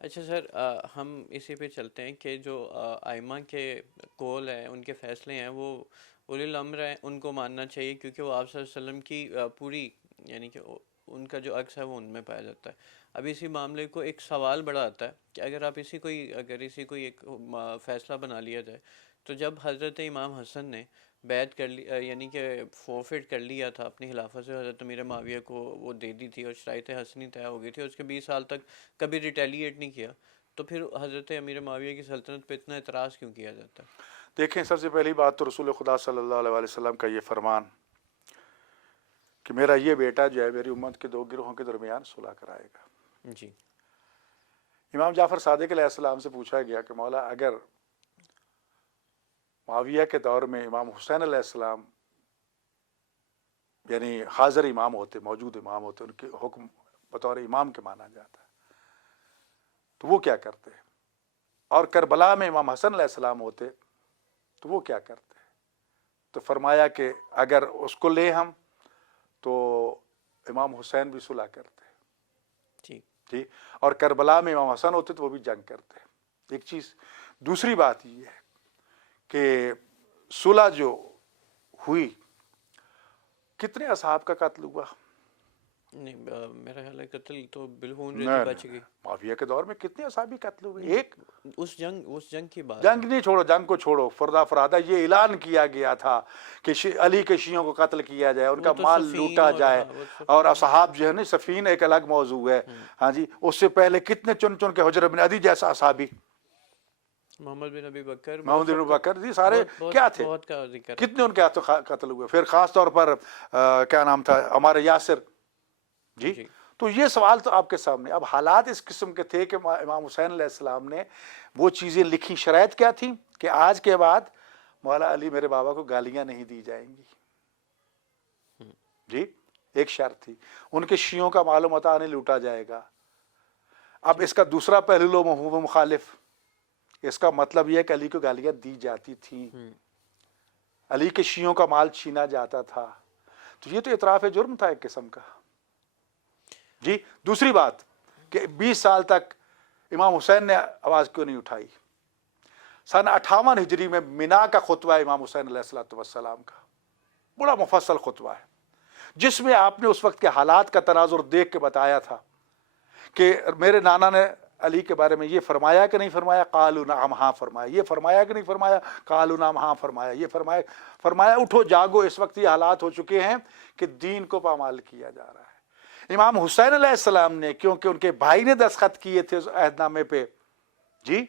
اچھا سر، ہم اسی پہ چلتے ہیں کہ جو ائمہ کے قول ہیں، ان کے فیصلے ہیں، وہ اولی الامر ہیں، ان کو ماننا چاہیے، کیونکہ وہ آپ صلی اللہ علیہ وسلم کی پوری، یعنی کہ ان کا جو عکس ہے وہ ان میں پایا جاتا ہے۔ اب اسی معاملے کو ایک سوال بڑا آتا ہے کہ اگر اسی کوئی ایک فیصلہ بنا لیا جائے، تو جب حضرت امام حسن نے بیعت کر لی، یعنی کہ فورفٹ کر لیا تھا اپنی خلافت سے، حضرت امیر معاویہ کو وہ دے دی تھی اور شرائط حسنی طے ہو گئی تھی، اور اس کے 20 سال تک کبھی ریٹیلیٹ نہیں کیا، تو پھر حضرت امیر معاویہ کی سلطنت پہ اتنا اعتراض کیوں کیا جاتا ہے؟ دیکھیں، سب سے پہلی بات تو رسول خدا صلی اللہ علیہ وسلم کا یہ فرمان کہ میرا یہ بیٹا جو ہے میری امت کے دو گروہوں کے درمیان صلح کرائے گا۔ جی امام جعفر صادق علیہ السلام سے پوچھا گیا کہ مولا، اگر معاویہ کے دور میں امام حسین علیہ السلام یعنی حاضر امام ہوتے، موجود امام ہوتے، ان کے حکم بطور امام کے مانا جاتا ہے، تو وہ کیا کرتے؟ اور کربلا میں امام حسن علیہ السلام ہوتے تو وہ کیا کرتے؟ تو فرمایا کہ اگر اس کو لے ہم تو امام حسین بھی صلح کرتے ٹھیک جی، اور کربلا میں امام حسن ہوتے تو وہ بھی جنگ کرتے۔ ایک چیز۔ دوسری بات یہ ہے کہ صلح جو ہوئی، کتنے اصحاب کا قتل ہوا؟ نہیں، میرا خیال ہے قتل تو بالخون ریزی نہیں بچ نہیں گئی۔ نہیں، معاویہ کے دور میں کتنے اصحابی قتل ہوئے؟ نہیں، ایک اس جنگ کی بات ہے۔ جنگ نہیں، چھوڑو جنگ کو، چھوڑو فردا فرادہ یہ اعلان کیا گیا تھا کہ علی کے شیعوں کو قتل کیا جائے، ان وہ کا تو مال صفین لوٹا اور جائے، ہاں وہ اور صفین اور اصحاب جو ہے نا، سفین ایک الگ موضوع ہے۔ ہاں جی، اس سے پہلے کتنے چن چن کے حجر بن عدی جیسا اصحابی، محمد بن ابی بکر، محمد بن سب کا بکر جی، سارے بہت بہت کیا تھے؟ بہت کا ذکر کتنے ہے۔ ان کے ہاتھوں قتل ہوئے؟ پھر خاص طور پر کیا نام تھا ہمارے یاسر جی۔ جی تو یہ سوال تو آپ کے سامنے۔ اب حالات اس قسم کے تھے کہ امام حسین علیہ السلام نے وہ چیزیں لکھی۔ شرائط کیا تھی کہ آج کے بعد مولا علی میرے بابا کو گالیاں نہیں دی جائیں گی جی، ایک شرط تھی۔ ان کے شیعوں کا مال و متاع نہیں لوٹا جائے گا۔ اب اس کا دوسرا پہلو لو مفہوم مخالف، اس کا مطلب یہ ہے کہ علی کو گالیاں دی جاتی تھیں، علی کے شیعوں کا مال چھینا جاتا تھا، تو یہ تو اعتراف جرم تھا ایک قسم کا جی۔ دوسری بات کہ 20 سال تک امام حسین نے آواز کیوں نہیں اٹھائی؟ سن 58 ہجری میں مینا کا خطبہ ہے امام حسین علیہ السلام کا، بڑا مفصل خطبہ ہے، جس میں آپ نے اس وقت کے حالات کا تناظر دیکھ کے بتایا تھا کہ میرے نانا نے علی کے بارے میں یہ فرمایا کہ نہیں فرمایا؟ قالوا نعم، ہاں فرمایا۔ یہ فرمایا کہ نہیں فرمایا؟ قالوا نعم، ہاں فرمایا۔ یہ فرمایا اٹھو جاگو، اس وقت یہ حالات ہو چکے ہیں کہ دین کو پامال کیا جا رہا ہے۔ امام حسین علیہ السلام نے، کیونکہ ان کے بھائی نے دستخط کیے تھے اس عہد نامے پہ جی،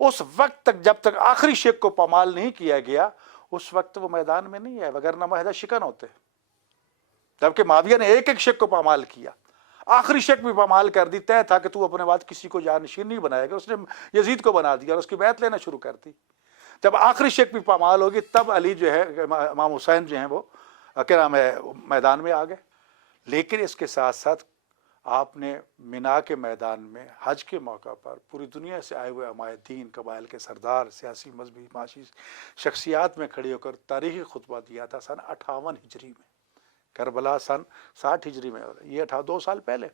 اس وقت تک جب تک آخری شیخ کو پامال نہیں کیا گیا، اس وقت وہ میدان میں نہیں ہے، وگرنہ معاہدہ شکن ہوتے۔ جبکہ معاویہ نے ایک ایک شیخ کو پامال کیا، آخری شیخ بھی پامال کر دی، طے تھا کہ تو اپنے بعد کسی کو جانشین نہیں بنائے گا، اس نے یزید کو بنا دیا اور اس کی بیعت لینا شروع کر دی۔ جب آخری شیخ بھی پامال ہوگی تب علی جو ہے، امام حسین جو ہیں، وہ کیا نام ہے، میدان میں آ گئے۔ لیکن اس کے ساتھ ساتھ آپ نے مینا کے میدان میں حج کے موقع پر پوری دنیا سے آئے ہوئے عمائے دین، قبائل کے سردار، سیاسی مذہبی معاشی شخصیات میں کھڑے ہو کر تاریخی خطبہ دیا تھا سن 58 ہجری میں۔ کربلا سن 60 ہجری میں، یہ 2 سال پہلے،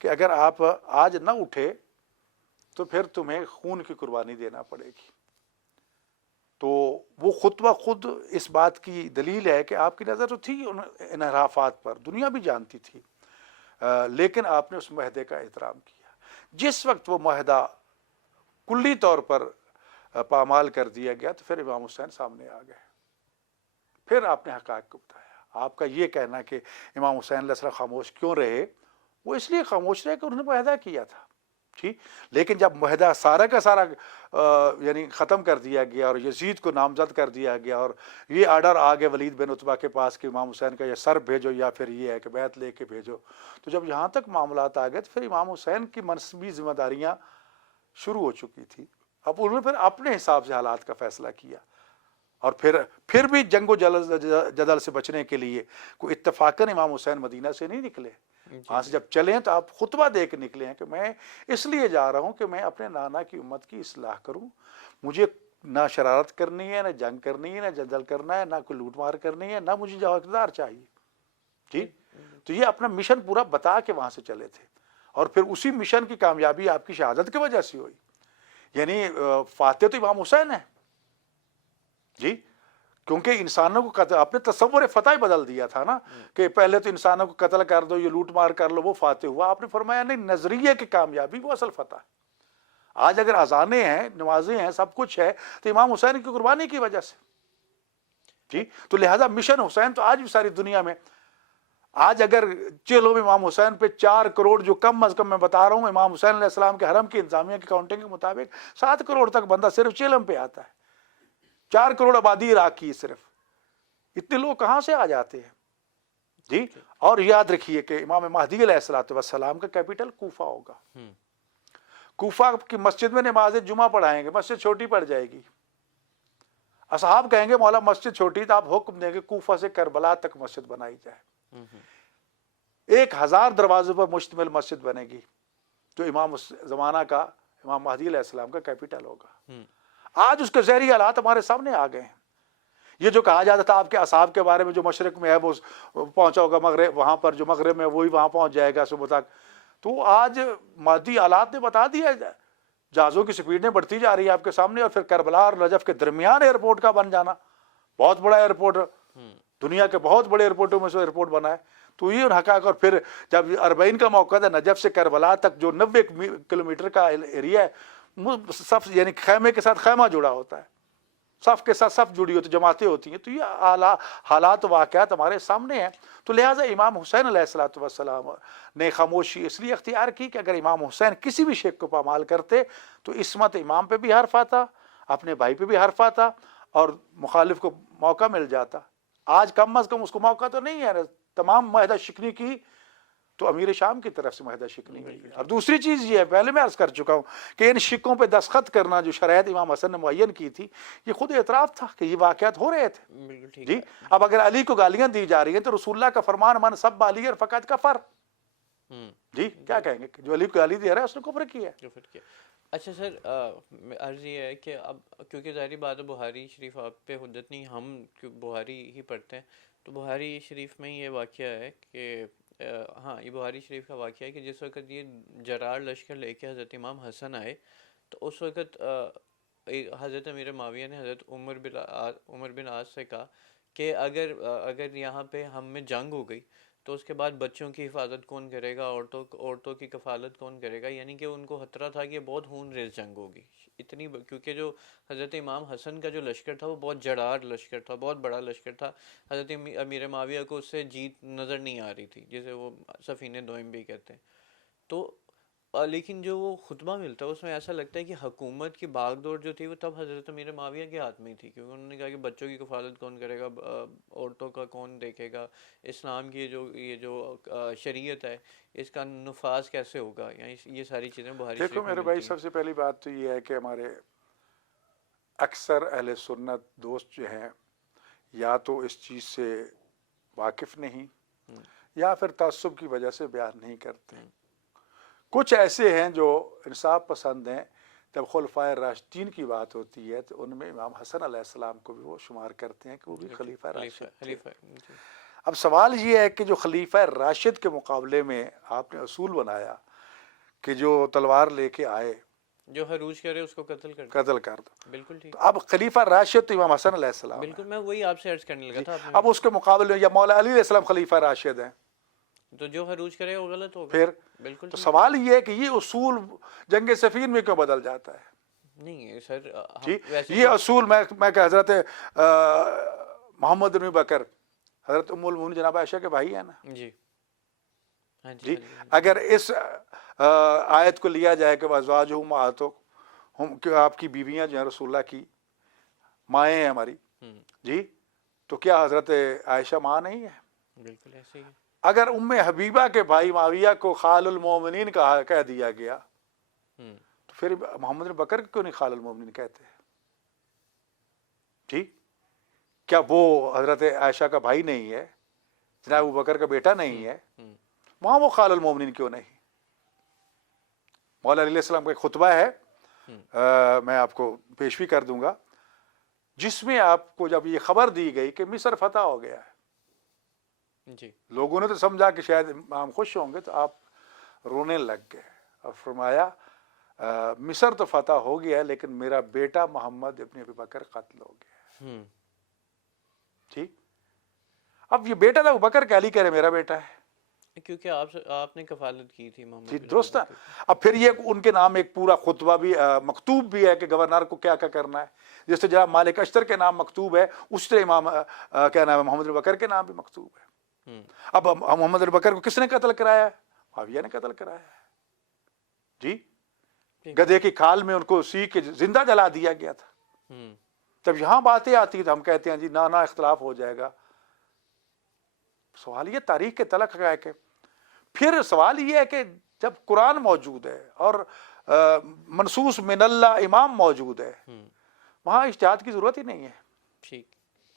کہ اگر آپ آج نہ اٹھے تو پھر تمہیں خون کی قربانی دینا پڑے گی۔ تو وہ خطبہ خود اس بات کی دلیل ہے کہ آپ کی نظر تو تھی ان انحرافات پر، دنیا بھی جانتی تھی، لیکن آپ نے اس معاہدے کا احترام کیا۔ جس وقت وہ معاہدہ کلی طور پر پامال کر دیا گیا تو پھر امام حسین سامنے آ گئے، پھر آپ نے حقائق کو بتایا۔ آپ کا یہ کہنا کہ امام حسین علیہ السلام خاموش کیوں رہے، وہ اس لیے خاموش رہے کہ انہوں نے معاہدہ کیا تھا ٹھیک، لیکن جب معاہدہ سارا کا سارا یعنی ختم کر دیا گیا اور یزید کو نامزد کر دیا گیا اور یہ آرڈر آ گیا ولید بن عتبہ کے پاس کہ امام حسین کا یہ سر بھیجو یا پھر یہ ہے کہ بیعت لے کے بھیجو، تو جب یہاں تک معاملات آ گئے تو پھر امام حسین کی منصبی ذمہ داریاں شروع ہو چکی تھی۔ اب انہوں نے پھر اپنے حساب سے حالات کا فیصلہ کیا، اور پھر بھی جنگ و جدل سے بچنے کے لیے کوئی اتفاقاً امام حسین مدینہ سے نہیں نکلے، وہاں سے جب چلے ہیں تو آپ خطبہ دے کے نکلے ہیں کہ میں اس لیے جا رہا ہوں کہ میں اپنے نانا کی امت کی اصلاح کروں، مجھے نہ شرارت کرنی ہے، نہ جنگ کرنی ہے، نہ جدل کرنا ہے، نہ کوئی لوٹ مار کرنی ہے، نہ مجھے اقتدار چاہیے جی۔ تو یہ اپنا مشن پورا بتا کے وہاں سے چلے تھے، اور پھر اسی مشن کی کامیابی آپ کی شہادت کی وجہ سے ہوئی. یعنی فاتح تو امام حسین ہے جی, کیونکہ انسانوں کو قتل, آپ نے تصور فتح ہی بدل دیا تھا نا, کہ پہلے تو انسانوں کو قتل کر دو, یہ لوٹ مار کر لو, وہ فاتح ہوا. آپ نے فرمایا نہیں, نظریے کی کامیابی وہ اصل فتح. آج اگر اذانیں ہیں, نمازیں ہیں, سب کچھ ہے, تو امام حسین کی قربانی کی وجہ سے جی. تو لہذا مشن حسین تو آج بھی ساری دنیا میں, آج اگر چلو امام حسین پہ 4 کروڑ, جو کم از کم میں بتا رہا ہوں, امام حسین علیہ السلام کے حرم کی انتظامیہ کی کاؤنٹنگ کے مطابق 7 کروڑ تک بندہ صرف چیلم پہ آتا ہے. 4 کروڑ آبادی عراق کی, صرف اتنے لوگ کہاں سے آ جاتے ہیں جی. اور یاد رکھیے کہ امام مہدی علیہ السلام کا کیپٹل کوفہ ہوگا. کوفہ کی مسجد میں نماز جمعہ پڑھائیں گے, مسجد چھوٹی پڑ جائے گی. اصحاب کہیں گے مولا مسجد چھوٹی, تو آپ حکم دیں گے کوفہ سے کربلا تک مسجد بنائی جائے. 1000 دروازوں پر مشتمل مسجد بنے گی, جو امام زمانہ کا امام مہدی علیہ السلام کا کیپٹل ہوگا. آج اس کے ظاہری حالات ہمارے سامنے آ گئے ہیں. یہ جو کہا جاتا تھا آپ کے اصحاب کے بارے میں, جو مشرق میں ہے وہ پہنچا ہوگا مغرب, وہاں پر جو مغرب میں وہی وہاں پہنچ جائے گا صبح تک, تو آج مادی حالات نے بتا دیا, جہازوں کی سپیڈیں بڑھتی جا رہی ہے آپ کے سامنے. اور پھر کربلا اور نجف کے درمیان ایئرپورٹ کا بن جانا, بہت بڑا ایئرپورٹ, دنیا کے بہت بڑے ایئرپورٹوں میں سے ایئرپورٹ بنا ہے. تو یہ حقائق. اور پھر جب 40 کا موقع ہے, نجف سے کربلا تک جو 90 کلومیٹر کا ایریا ہے, صف یعنی خیمے کے ساتھ خیمہ جڑا ہوتا ہے, صف کے ساتھ صف جڑی ہوتی, جماعتیں ہوتی ہیں. تو یہ حالات واقعات ہمارے سامنے ہیں. تو لہٰذا امام حسین علیہ السلام نے خاموشی اس لیے اختیار کی کہ اگر امام حسین کسی بھی شے کو پامال کرتے تو عصمت امام پہ بھی حرف آتا, اپنے بھائی پہ بھی حرف آتا, اور مخالف کو موقع مل جاتا. آج کم از کم اس کو موقع تو نہیں ہے. تمام معاہدہ شکنی کی تو امیر شام کی طرف سے معاہدہ شکنی ہوئی ہے. اور دوسری چیز یہ ہے, پہلے میں عرض کر چکا ہوں, کہ ان شکوں پہ دستخط کرنا جو شرائط امام حسن نے معین کی تھی, یہ خود اعتراف تھا کہ یہ واقعات ہو رہے تھے جی. اب اگر علی کو گالیاں دی جا رہی ہیں, تو رسول اللہ کا فرمان من سب علی اور فقط کفر جی, کیا کہیں گے, جو علی کو گالی دے رہا ہے اس نے کفر کیا ہے. اچھا سر, عرض یہ ہے کہ اب کیونکہ ظاہری بات ہے بخاری شریف آپ پہ حجت نہیں, ہم بخاری ہی پڑھتے ہیں, تو بخاری شریف میں یہ واقعہ ہے کہ ہاں, یہ بخاری شریف کا واقعہ ہے کہ جس وقت یہ جرار لشکر لے کے حضرت امام حسن آئے, تو اس وقت حضرت امیر معاویہ نے حضرت عمر بن عاص سے کہا کہ اگر یہاں پہ ہم میں جنگ ہو گئی تو اس کے بعد بچوں کی حفاظت کون کرے گا, عورتوں کی کفالت کون کرے گا. یعنی کہ ان کو خطرہ تھا کہ بہت خون ریز جنگ ہوگی اتنی, کیونکہ جو حضرت امام حسن کا جو لشکر تھا وہ بہت جرار لشکر تھا, بہت بڑا لشکر تھا. حضرت امیر معاویہ کو اس سے جیت نظر نہیں آ رہی تھی, جسے وہ سفینہ دوئم بھی کہتے ہیں. تو لیکن جو وہ خطبہ ملتا ہے اس میں ایسا لگتا ہے کہ حکومت کی باغ دوڑ جو تھی وہ تب حضرت امیر معاویہ کے ہاتھ میں تھی, کیونکہ انہوں نے کہا کہ بچوں کی کفالت کون کرے گا, عورتوں کا کون دیکھے گا, اسلام کی یہ جو شریعت ہے اس کا نفاذ کیسے ہوگا, یعنی یہ ساری چیزیں بخاری شریف میں دیکھو میرے بھائی, سب سے پہلی بات تو یہ ہے کہ ہمارے اکثر اہل سنت دوست جو ہیں, یا تو اس چیز سے واقف نہیں, یا پھر تعصب کی وجہ سے بیان نہیں کرتے. کچھ ایسے ہیں جو انصاف پسند ہیں, جب خلفائے راشدین کی بات ہوتی ہے تو ان میں امام حسن علیہ السلام کو بھی وہ شمار کرتے ہیں کہ وہ بھی خلیفہ راشد تھے. اب سوال یہ ہے کہ جو خلیفہ راشد کے مقابلے میں آپ نے اصول بنایا کہ جو تلوار لے کے آئے, جو حروج کرے اس کو قتل کر دو, بالکل ٹھیک. تو اب خلیفہ راشد تو امام حسن علیہ السلام, بالکل میں وہی آپ سے عرض کرنے لگا تھا. اب اس کے مقابلے میں یا مولا علی علیہ السلام خلیفہ راشد ہیں, تو جو حروج کرے وہ غلط ہوگا پھر. بالکل. تو سوال یہ ہے کہ یہ اصول جنگ صفین میں کیوں بدل جاتا ہے؟ نہیں سر, جی یہ اصول میں کہ حضرت محمد بن بکر حضرت ام المؤمنین جناب عائشہ کے بھائی ہیں نا جی, جی, اگر اس آیت کو لیا جائے کہ ازواجہم امہاتہم, کہ آپ کی بیویاں جو ہیں رسول اللہ کی مائیں ہیں ہماری جی, تو کیا حضرت عائشہ ماں نہیں ہے؟ بالکل ایسے ہی. اگر ام حبیبہ کے بھائی معاویہ کو خال المومنین کہہ دیا گیا, تو پھر محمد بن بکر کیوں نہیں خال المومنین کہتے؟ جی, کیا وہ حضرت عائشہ کا بھائی نہیں ہے, جناب ابو بکر کا بیٹا نہیں ہے, وہاں وہ خال المومنین کیوں نہیں؟ مولا علیہ السلام کا ایک خطبہ ہے, میں آپ کو پیش بھی کر دوں گا, جس میں آپ کو جب یہ خبر دی گئی کہ مصر فتح ہو گیا ہے, جی, لوگوں نے تو سمجھا کہ شاید امام خوش ہوں گے, تو آپ رونے لگ گئے اور فرمایا مصر تو فتح ہو گیا لیکن میرا بیٹا محمد ابن ابی بکر قتل ہو گیا. ٹھیک. اب یہ بیٹا تھا ابو بکر کہ علی کہہ رہے میرا بیٹا ہے, کیونکہ آپ نے کفالت کی تھی محمد جی بن درست ہے. عبداللہ کی. اب پھر یہ ان کے نام ایک پورا خطبہ بھی مکتوب بھی ہے کہ گورنر کو کیا کیا کرنا ہے. جیسے جناب مالک اشتر کے نام مکتوب ہے, اس سے امام کیا نام ہے محمد بن بکر کے نام بھی مکتوب ہے. اب محمد بن بکر کو کس نے قتل کرایا ہے؟ معاویہ نے قتل کرایا ہے. جی گدھے کی کھال میں ان کو سی کے زندہ جلا دیا گیا تھا. جب یہاں باتیں آتی تو ہم کہتے ہیں جی نہ اختلاف ہو جائے گا. سوال یہ تاریخ کے تلخ ہے کہ پھر سوال یہ ہے کہ جب قرآن موجود ہے اور منصوص من اللہ امام موجود ہے, وہاں اجتہاد کی ضرورت ہی نہیں ہے. ٹھیک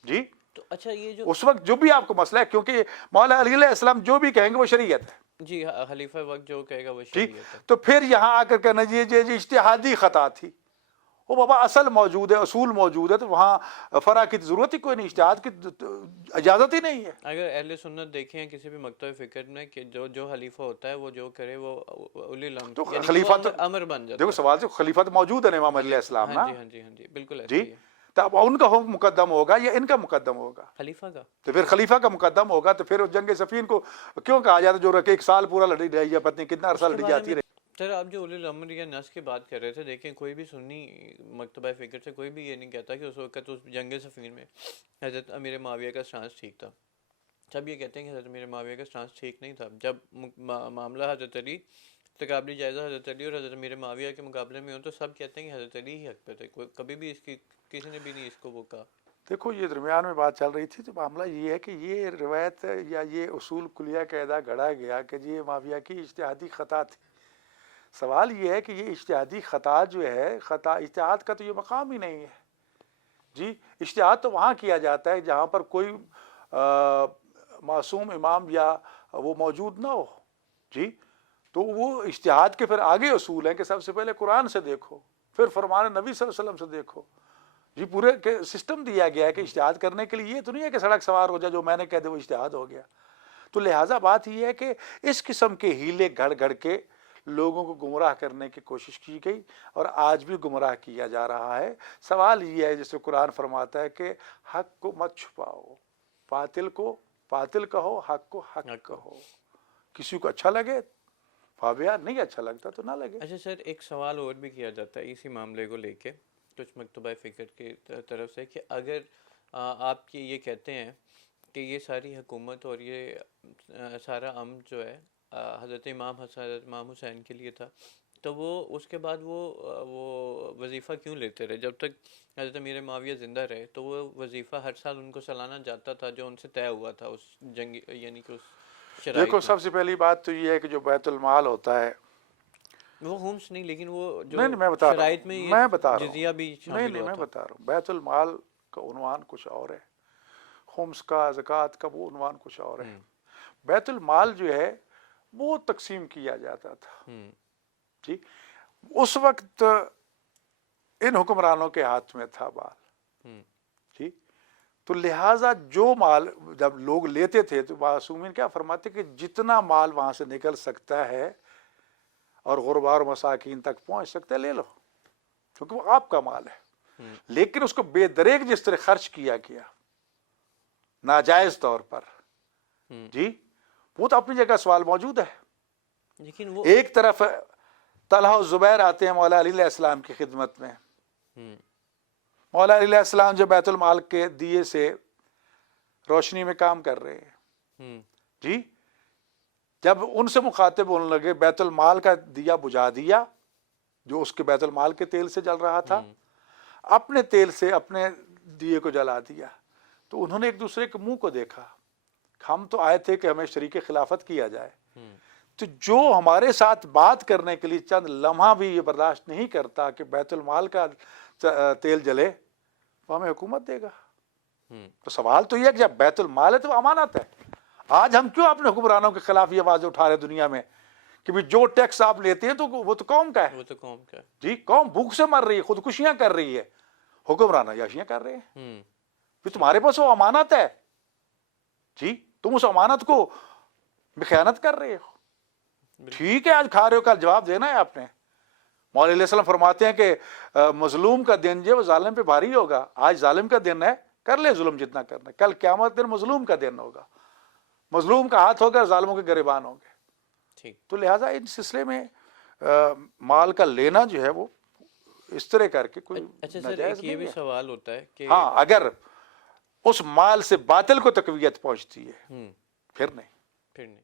جی تو اچھا یہ جو اس وقت جو بھی آپ کو مسئلہ ہے, کیونکہ مولا علی علیہ السلام جو بھی کہیں گے وہ شریعت ہے. جی خلیفہ وقت جو کہے گا وہ جی شریعت ہے. تو پھر یہاں آ کر کہنا جی اجتہادی خطا تھی. وہ بابا اصل موجود ہے, اصول موجود ہے, تو وہاں فرع کی ضرورت ہی کوئی نہیں, اجتہاد کی اجازت ہی نہیں ہے. اگر اہل سنت دیکھیں کسی بھی مکتب فکر میں کہ جو خلیفہ ہوتا ہے وہ جو کرے وہ اولی الامر تو یعنی کہ خلیفہ وہ تو امر بن جاتا دیکھو ہے. سوال سے خلیفہ تو موجود ہے امام علیہ السلام نا. ہاں جی ہاں جی بالکل ایسا جی ہی ہے. تو اب ان کا حکم مقدم ہوگا یا ان کا مقدم ہوگا؟ خلیفہ کا. تو پھر خلیفہ کا مقدم ہوگا. تو پھر جنگ صفین کو کیوں کہا جاتا جو ایک سال پورا لڑی رہی ہے, پتہ نہیں کتنا عرصہ اس کے لڑی بارے جاتی میں رہی. سر آپ جو اولی الامر یا نس کی بات کر رہے تھے, دیکھیں کوئی بھی سنی مکتبہ فکر سے کوئی بھی یہ نہیں کہتا کہ اس وقت اس جنگ صفین میں حضرت امیر معاویہ کا سٹانس ٹھیک تھا. سب یہ کہتے ہیں کہ حضرت امیر معاویہ کا سٹانس ٹھیک نہیں تھا. جب معاملہ حضرت علی تقابلی جائزہ حضرت علی اور حضرت امیر معاویہ کے مقابلے میں ہو تو سب کہتے ہیں کہ حضرت علی ہی حق پہ تھے. کبھی بھی اس کی کسی نے بھی نہیں اس کو وہ کہا. دیکھو یہ درمیان میں بات چل رہی تھی, تو معاملہ یہ ہے کہ یہ روایت یا یہ اصول کلیہ قاعدہ گھڑا گیا کہ یہ معاویہ کی اجتہادی خطا تھی. سوال یہ ہے کہ یہ اجتہادی خطا جو ہے, خطا اجتہاد کا تو یہ مقام ہی نہیں ہے. جی اجتہاد تو وہاں کیا جاتا ہے جہاں پر کوئی معصوم امام یا وہ موجود نہ ہو. جی تو وہ اجتہاد کے پھر آگے اصول ہیں کہ سب سے پہلے قرآن سے دیکھو, پھر فرمان نبی صلی اللہ علیہ وسلم سے دیکھو. جی پورے سسٹم دیا گیا ہے کہ اجتہاد کرنے کے لیے یہ تو نہیں ہے کہ سڑک سوار ہو جائے جو میں نے کہہ دے وہ اجتہاد ہو گیا. تو لہٰذا بات یہ ہے کہ اس قسم کے ہیلے گھڑ گھڑ کے لوگوں کو گمراہ کرنے کی کوشش کی گئی اور آج بھی گمراہ کیا جا رہا ہے. سوال یہ ہے جیسے قرآن فرماتا ہے کہ حق کو مت چھپاؤ, باطل کو باطل کہو, حق کو حق کہو. کسی کو اچھا لگے فابیا, نہیں اچھا لگتا تو نہ لگے. اچھا سر ایک سوال اور بھی کیا جاتا ہے اسی معاملے کو لے کے کچھ مکتبہ فکر کی طرف سے کہ اگر آپ یہ کہتے ہیں کہ یہ ساری حکومت اور یہ سارا امر جو ہے حضرت امام حسن حضرت امام حسین کے لیے تھا, تو وہ اس کے بعد وہ وظیفہ کیوں لیتے رہے جب تک حضرت امیر معاویہ زندہ رہے؟ تو وہ وظیفہ ہر سال ان کو سالانہ جاتا تھا جو ان سے طے ہوا تھا اس جنگ یعنی کہ اس شرائط دیکھو میں. سب سے پہلی بات تو یہ ہے کہ جو بیت المال ہوتا ہے, وہ ہومس نہیں لیکن وہ جو نہیں میں بتا رہا شرائط ہوں, میں میں بتا رہا جزیہ ہوں, بھی نہیں شامل نہیں ہوا میں تھا. بتا رہا ہوں, بیت المال کا عنوان کچھ اور ہے, خمس کا زکوٰۃ کا وہ عنوان کچھ اور ہے. بیت المال جو ہے وہ تقسیم کیا جاتا تھا. جی اس وقت ان حکمرانوں کے ہاتھ میں تھا مال. جی تو لہٰذا جو مال جب لوگ لیتے تھے تو معصومین کیا فرماتے کہ جتنا مال وہاں سے نکل سکتا ہے اور غربا اور مساکین تک پہنچ سکتا ہے لے لو, کیونکہ وہ آپ کا مال ہے. لیکن اس کو بے دریغ جس طرح خرچ کیا گیا ناجائز طور پر, جی وہ تو اپنی جگہ سوال موجود ہے. لیکن وہ ایک طرف طلحہ و زبیر آتے ہیں مولا علی علیہ السلام کی خدمت میں. مولا علی علیہ السلام جو بیت المال کے دیے سے روشنی میں کام کر رہے ہیں. جی جب ان سے مخاطب ہونے لگے بیت المال کا دیا بجھا دیا جو اس کے بیت المال کے تیل سے جل رہا تھا, اپنے تیل سے اپنے دیے کو جلا دیا. تو انہوں نے ایک دوسرے کے منہ کو دیکھا, ہم تو آئے تھے کہ ہمیں شریک خلافت کیا جائے, تو جو ہمارے ساتھ بات کرنے کے لیے چند لمحہ بھی یہ برداشت نہیں کرتا کہ بیت المال کا تیل جلے, وہ ہمیں حکومت دے گا. تو سوال تو یہ ہے کہ جب بیت المال ہے تو امانت ہے. آج ہم کیوں اپنے حکمرانوں کے خلاف یہ آواز اٹھا رہے دنیا میں کہ بھی جو ٹیکس آپ لیتے ہیں تو وہ تو قوم کا ہے. وہ تو قوم کا ہے. جی قوم بھوک سے مر رہی ہے, خودکشیاں کر رہی ہے, حکمران عیاشیاں کر رہے ہیں. پھر تمہارے پاس وہ امانت ہے, جی تم اس امانت کو خیانت کر رہے ہو. ٹھیک ہے آج کھا رہے ہو کل جواب دینا ہے آپ نے. مولا علیہ السلام فرماتے ہیں کہ مظلوم کا دن جو ہے وہ ظالم پہ بھاری ہوگا. آج ظالم کا دن ہے, کر لے ظلم جتنا کرنا ہے, کل قیامت دن مظلوم کا دن ہوگا, مظلوم کا ہاتھ ہوگا, ظالموں کے گریبان ہوں گے. ٹھیک. تو لہٰذا ان سلسلے میں مال کا لینا جو ہے وہ اس طرح کر کے کوئی اچھا سر ناجائز ایک یہ نہیں بھی ہے. سوال ہوتا ہے کہ ہاں اگر اس مال سے باطل کو تقویت پہنچتی ہے ہوں پھر نہیں. پھر نہیں.